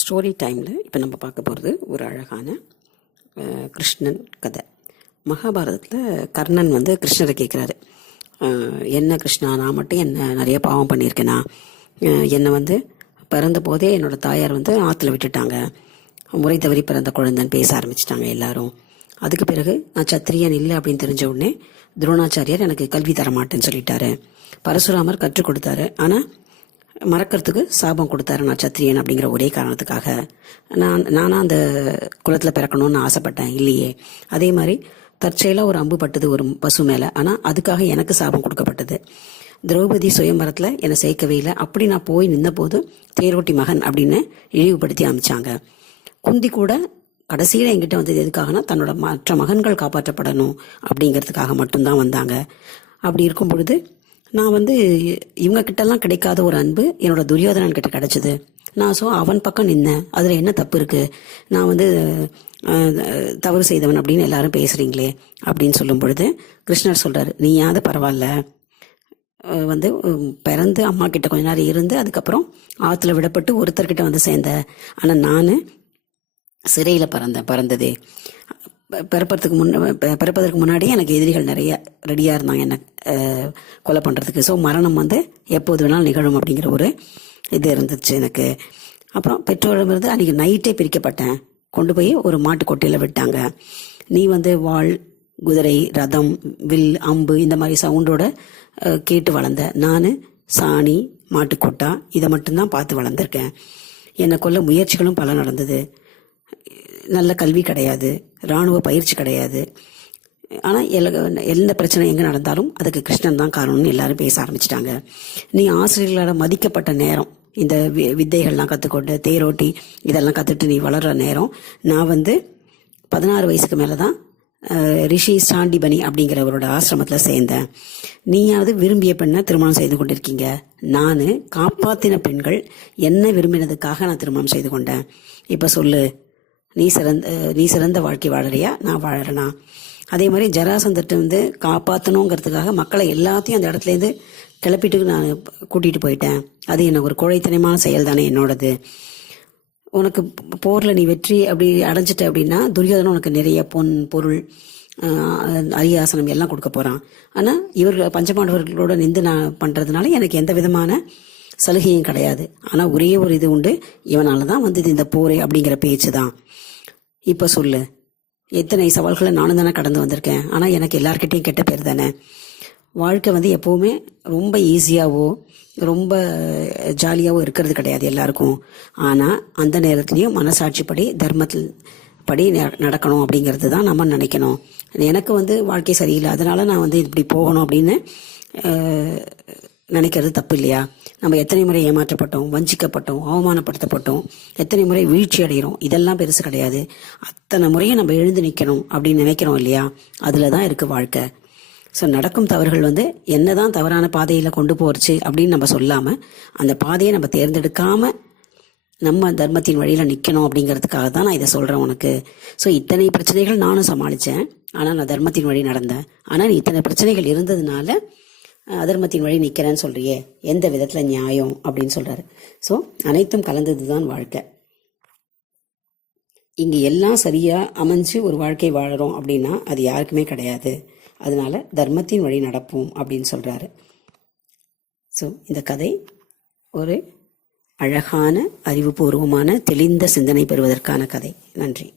Story டைமில் இப்போ நம்ம பார்க்க போகிறது ஒரு அழகான கிருஷ்ணன் கதை. மகாபாரதத்தில் கர்ணன் வந்து கிருஷ்ணரை கேட்குறாரு, என்ன கிருஷ்ணா, நான் மட்டும் என்ன நிறைய பாவம் பண்ணியிருக்கேனா? என்னை வந்து பிறந்த போதே என்னோடய தாயார் வந்து ஆற்றுல விட்டுட்டாங்க, முறை தவறி பிறந்த குழந்தைன்னு பேச ஆரம்பிச்சிட்டாங்க எல்லாரும். அதுக்கு பிறகு நான் சத்திரியன் இல்லை அப்படின்னு தெரிஞ்ச உடனே துரோணாச்சாரியார் எனக்கு கல்வி தரமாட்டேன்னு சொல்லிட்டாரு. பரசுராமர் கற்றுக் கொடுத்தாரு, ஆனால் மறக்கிறதுக்கு சாபம் கொடுத்தாரு நான் சத்திரியன் அப்படிங்கிற ஒரே காரணத்துக்காக. நானா அந்த குலத்தில் பிறக்கணும்னு ஆசைப்பட்டேன் இல்லையே. அதே மாதிரி தற்செயலாக ஒரு அம்பு பட்டது ஒரு பசு மேலே, ஆனால் அதுக்காக எனக்கு சாபம் கொடுக்கப்பட்டது. திரௌபதி சுயம்பரத்தில் என்னை சேர்க்கவே இல்லை. அப்படி நான் போய் நின்ற போது தேரோட்டி மகன் அப்படின்னு இழிவுபடுத்தி அமைச்சாங்க. குந்தி கூட கடைசியில் என்கிட்ட வந்தது எதுக்காகனா தன்னோட மற்ற மகன்கள் காப்பாற்றப்படணும் அப்படிங்கிறதுக்காக மட்டும்தான் வந்தாங்க. அப்படி இருக்கும் பொழுது நான் வந்து இவங்க கிட்டலாம் கிடைக்காத ஒரு அன்பு என்னோட துரியோதனன் கிட்ட கிடைச்சது. நான் அவன் பக்கம் நின்னேன். அதில் என்ன தப்பு இருக்கு? நான் வந்து தவறு செய்தவன் அப்படின்னு எல்லாரும் பேசுறீங்களே அப்படின்னு சொல்லும் பொழுது கிருஷ்ணர் சொல்றாரு, நீயாவது பரவாயில்ல, வந்து பிறந்து அம்மா கிட்ட கொஞ்ச நேரம் இருந்து அதுக்கப்புறம் ஆற்றுல விடப்பட்டு ஒருத்தர்கிட்ட வந்து சேர்ந்த. ஆனால் நான் சிறையில் பிறந்ததே. பிறப்பதற்கு முன்னாடியே எனக்கு எதிரிகள் நிறைய ரெடியாக இருந்தாங்க என்னை கொலை பண்ணுறதுக்கு. ஸோ மரணம் வந்து எப்போது வேணாலும் நிகழும் அப்படிங்கிற ஒரு இது இருந்துச்சு எனக்கு. அப்புறம் பெற்றோரிடமிருந்து அன்றைக்கி நைட்டே பிரிக்கப்பட்டேன். கொண்டு போய் ஒரு மாட்டு கொட்டையில் விட்டாங்க. நீ வந்து வாள், குதிரை, ரதம், வில், அம்பு இந்த மாதிரி சவுண்டோட கேட்டு வளர்ந்த. நான் சாணி, மாட்டுக்கொட்டா இதை மட்டும்தான் பார்த்து வளர்ந்துருக்கேன். என்னை கொல்ல முயற்சிகளும் பல நடந்தது. நல்ல கல்வி கிடையாது, இராணுவ பயிற்சி கிடையாது. ஆனால் எந்த பிரச்சனை எங்கே நடந்தாலும் அதுக்கு கிருஷ்ணன் தான் காரணம்னு எல்லாரும் பேச ஆரம்பிச்சிட்டாங்க. நீ ஆசிரியர்களோட மதிக்கப்பட்ட நேரம், இந்த வித்தைகள்லாம் கற்றுக்கொண்டு தேரோட்டி இதெல்லாம் கற்றுட்டு நீ வளர்கிற நேரம். நான் வந்து 16 வயசுக்கு மேலே தான் ரிஷி சாண்டிபனி அப்படிங்கிறவரோட ஆசிரமத்தில் சேர்ந்தேன். நீயாவது விரும்பிய பெண்ணை திருமணம் செய்து கொண்டிருக்கீங்க. நான் காப்பாற்றின பெண்கள் என்ன விரும்பினதுக்காக நான் திருமணம் செய்து கொண்டேன். இப்போ சொல்லு, நீ சிறந்த வாழ்க்கை வாழறியா, நான் வாழறனா? அதே மாதிரி ஜராசந்தர்கிட்ட வந்து காப்பாற்றணுங்கிறதுக்காக மக்களை எல்லாத்தையும் அந்த இடத்துலேருந்து கிளப்பிட்டு நான் கூட்டிகிட்டு போயிட்டேன். அது எனக்கு ஒரு கோழைத்தனமான செயல் தானே என்னோடது. உனக்கு போரில் நீ வெற்றி அப்படி அடைஞ்சிட்ட அப்படின்னா துரியோதனன் உனக்கு நிறைய பொருள், அரியாசனம் எல்லாம் கொடுக்க போகிறான். ஆனால் இவர்கள் பஞ்சபாண்டவர்களோட நின்று நான் பண்ணுறதுனால எனக்கு எந்த விதமான சலுகையும் கிடையாது. ஆனால் ஒரே ஒரு இது உண்டு, இவனால தான் வந்தது இந்த போரே அப்படிங்கிற பேச்சு தான். இப்போ சொல்லு, எத்தனை சவால்களை நானும் தானே கடந்து வந்திருக்கேன். ஆனால் எனக்கு எல்லார்கிட்டையும் கெட்ட பேர் தானே. வாழ்க்கை வந்து எப்போவுமே ரொம்ப ஈஸியாகவோ ரொம்ப ஜாலியாகவோ இருக்கிறது கிடையாது எல்லாருக்கும். ஆனால் அந்த நேரத்துலையும் மனசாட்சிப்படி தர்மத்தில் படி நடக்கணும் அப்படிங்கிறது தான் நம்ம நினைக்கணும். எனக்கு வந்து வாழ்க்கை சரியில்லை, அதனால நான் வந்து இப்படி போகணும் அப்படின்னு நினைக்கிறது தப்பு இல்லையா? நம்ம எத்தனை முறை ஏமாற்றப்பட்டோம், வஞ்சிக்கப்பட்டோம், அவமானப்படுத்தப்பட்டோம், எத்தனை முறை வீழ்ச்சி அடைகிறோம். இதெல்லாம் பெருசு கிடையாது. அத்தனை முறையும் நம்ம எழுந்து நிற்கணும் அப்படின்னு நினைக்கிறோம் இல்லையா? அதில் தான் இருக்குது வாழ்க்கை. ஸோ நடக்கும் தவறுகள் வந்து என்னதான் தவறான பாதையில் கொண்டு போச்சு அப்படின்னு நம்ம சொல்லாமல் அந்த பாதையை நம்ம தேர்ந்தெடுக்காமல் நம்ம தர்மத்தின் வழியில் நிற்கணும் அப்படிங்கிறதுக்காக தான் நான் இதை சொல்கிறேன் உனக்கு. ஸோ இத்தனை பிரச்சனைகள் நானும் சமாளித்தேன், ஆனால் நான் தர்மத்தின் வழி நடந்தேன். ஆனால் இத்தனை பிரச்சனைகள் இருந்ததுனால அதர்மத்தின் வழி நிற்கிறேன்னு சொல்றியே, எந்த விதத்தில் நியாயம் அப்படின்னு சொல்கிறாரு. ஸோ அனைத்தும் கலந்தது தான் வாழ்க்கை. இங்கே எல்லாம் சரியாக அமைஞ்சு ஒரு வாழ்க்கை வாழறோம் அப்படின்னா அது யாருக்குமே கிடையாது. அதனால தர்மத்தின் வழி நடப்போம் அப்படின்னு சொல்கிறாரு. ஸோ இந்த கதை ஒரு அழகான அறிவுபூர்வமான தெளிந்த சிந்தனை பெறுவதற்கான கதை. நன்றி.